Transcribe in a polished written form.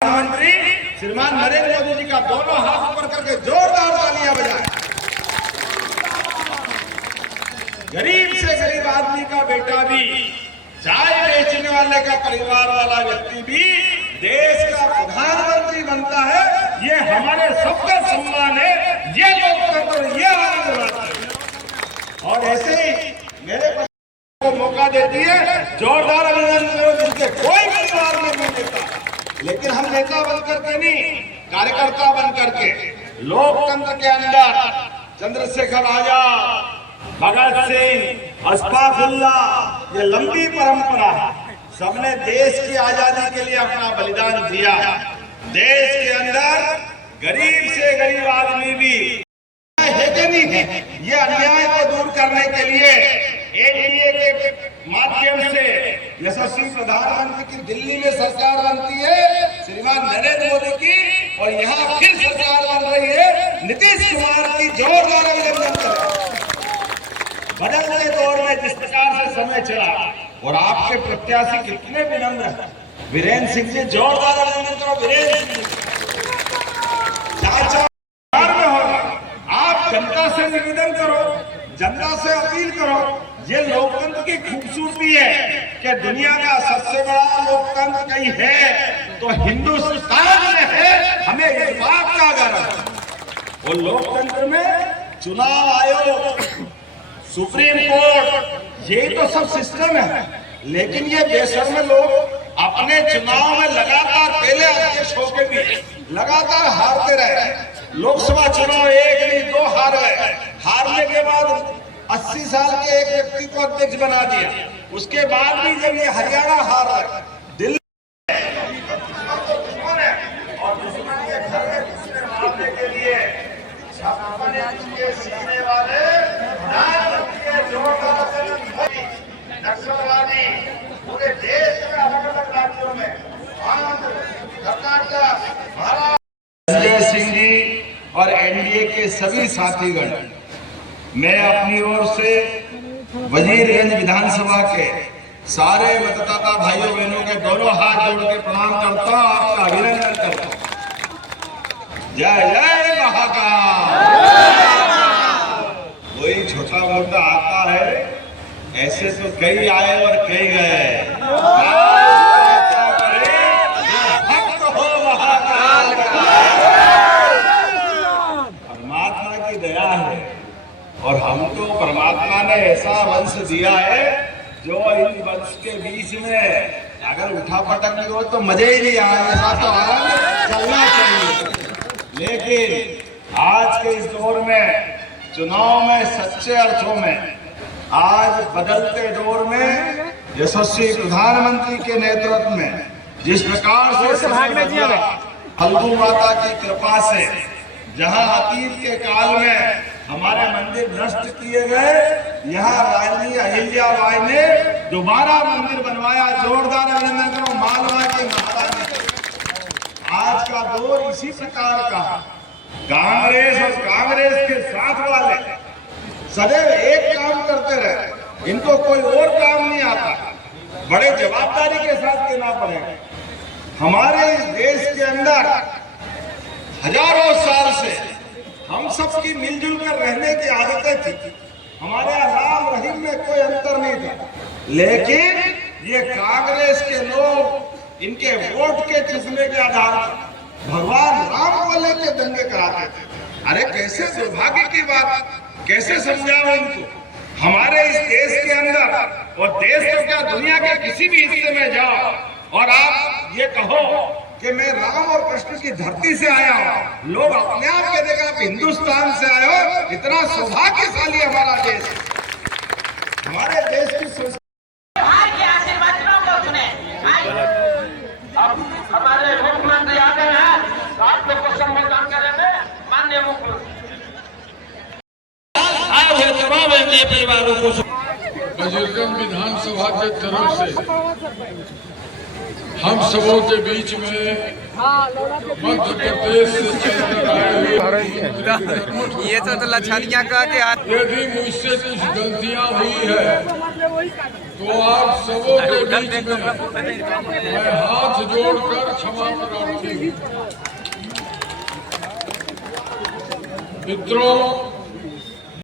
प्रधानमंत्री श्रीमान नरेंद्र मोदी जी का दोनों हाथ ऊपर करके जोरदार तालियां बजाएं। गरीब से गरीब आदमी का बेटा भी, चाय बेचने वाले का परिवार वाला व्यक्ति भी देश का प्रधानमंत्री बनता है। ये हमारे सबका सम्मान है, ये लोकतंत्र, ये आनंद बात है। और ऐसे ही मेरे को मौका देती है, जोरदार अभिनंदन करो जिनके कोई परिवार में नहीं देता। लेकिन हम नेता बन करके नहीं, कार्यकर्ता बन करके लोकतंत्र के अंदर चंद्रशेखर आजाद, भगत सिंह, अशफाकुल्लाह, ये लंबी परंपरा है। सबने देश की आजादी के लिए अपना बलिदान दिया। देश के अंदर गरीब से गरीब आदमी भी है कि नहीं है, ये अन्याय को दूर करने के लिए एनडीए के माध्यम से यशस्वी प्रधानमंत्री की दिल्ली में सरकार बनती है श्रीमान नरेंद्र मोदी की, और यहाँ फिर सरकार बन रही है नीतीश कुमार की। जोरदार अभिनंदन करें। बदलते दौर में जिस प्रकार से समय चला और आपके प्रत्याशी कितने विनम्र हैं। वीरेंद्र सिंह जी, जोरदार अभिनंदन करो वीरेंद्र सिंह जी। चाचा में होगा, आप जनता से निवेदन करो, जनता से अपील करो। ये लोकतंत्र की खूबसूरती है कि दुनिया का सबसे बड़ा लोकतंत्र कहीं है तो हिंदुस्तान में है। हमें इस बात का गर्व है। और लोकतंत्र में चुनाव आयोग, सुप्रीम कोर्ट, यही तो सब सिस्टम है। लेकिन ये बेशर्म लोग अपने चुनाव में लगातार, पहले अध्यक्ष होकर भी लगातार हारते रहे। लोकसभा चुनाव 1 नहीं 2 हार गए। हारने के बाद 80 साल के एक व्यक्ति को अध्यक्ष बना दिया। उसके बाद भी जब ये हरियाणा हार रहे, दिल्ली और दुश्मन के घर में घुसने मारने के लिए सीखने वाले नक्सलवादी पूरे देश में अलग अलग राज्यों में, आंध्र, कर्नाटक, महाराष्ट्र। संजय सिंह जी और एनडीए के सभी साथीगण, मैं अपनी ओर से वजीरगंज विधानसभा के सारे मतदाता भाइयों बहनों के दोनों हाथ जोड़ के प्रणाम करता हूं, आपका अभिनंदन करता हूं। जय जय महाकाल। कोई छोटा मोटा आता है, ऐसे तो कई आए और कई गए। भक्त हो महाकाल का, परमात्मा की दया है। और हमको परमात्मा ने ऐसा वंश दिया है जो इन वंश के बीच में अगर उठा पटक नहीं हो तो मजे ही नहीं आए। ऐसा तो आनंद चलना चाहिए। लेकिन आज के इस दौर में, चुनाव में सच्चे अर्थों में, आज बदलते दौर में यशस्वी प्रधानमंत्री के नेतृत्व में जिस प्रकार से फल्गु माता की कृपा से जहां अतीत के काल में हमारे मंदिर नष्ट किए गए, यहाँ रानी अहिल्याबाई ने दोबारा मंदिर बनवाया। जोरदार अभिनंदन करो मालवा की माता ने। आज का दौर इसी प्रकार का। कांग्रेस और कांग्रेस के साथ वाले सदैव एक काम करते रहे, इनको कोई और काम नहीं आता। बड़े जवाबदारी के साथ कहना पड़ेगा, हमारे इस देश के अंदर हजारों साल से हम सब की मिलजुल कर रहने की आदतें थी। हमारे राम रहीम में कोई अंतर नहीं था। लेकिन ये कांग्रेस के लोग इनके वोट के चश्मे के आधार पर भगवान राम को लेकर दंगे कराते थे। अरे कैसे दुर्भाग्य की बात, कैसे समझाओ इनको। हमारे इस देश के अंदर, और देश तो क्या दुनिया के किसी भी हिस्से में जाओ और आप ये कहो कि मैं राम और कृष्ण की धरती से आया हूँ, लोग अपने आप कहेगा आप हिंदुस्तान से आए हो। इतना सौभाग्यशाली हमारा देश, हमारे देश की संस्कृति। अब हमारे मुख्यमंत्री आ गए हैं, आप लोग को संबोधन करेंगे। माननीय मुख्यमंत्री जवाब है परिवारों को। वजीरगंज विधानसभा के तरफ से हम सबों के बीच में मध्य प्रदेश से ये तो लछनिया का यदि मुझसे कुछ गलतियां हुई है तो आप सबों के बीच में मैं हाथ जोड़कर क्षमा प्रार्थी हूँ। मित्रों,